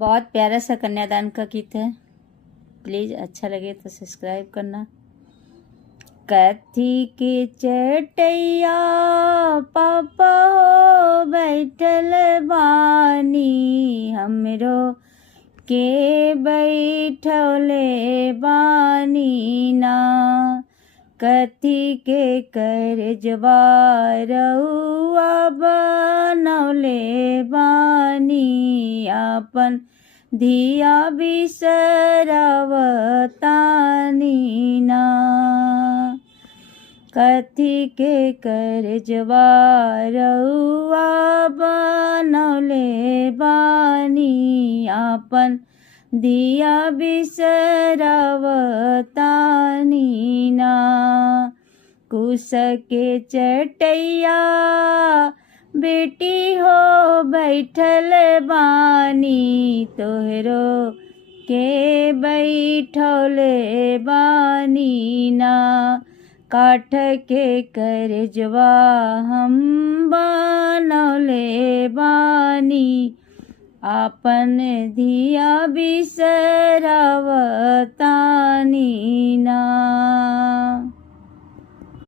बहुत प्यारा सा कन्यादान का गीत है। प्लीज़ अच्छा लगे तो सब्सक्राइब करना। कथी के चटैया पापा हो बैठल बानी, हमरो के बैठौले बानी ना। कथी के करजवा रउआ बनौले बानी, अपन धिया बिसरवतानी ना। कथी के करजवा रउआ बनौले बानी, अपन धिया बिसरवतानी ना। कुश के चटैया बेटी हो बैठल बानी, तोहरो के बैठौले बानी ना। काठ के करजवा हम बनौले बानी, आपन धिया बिसरवतानी ना।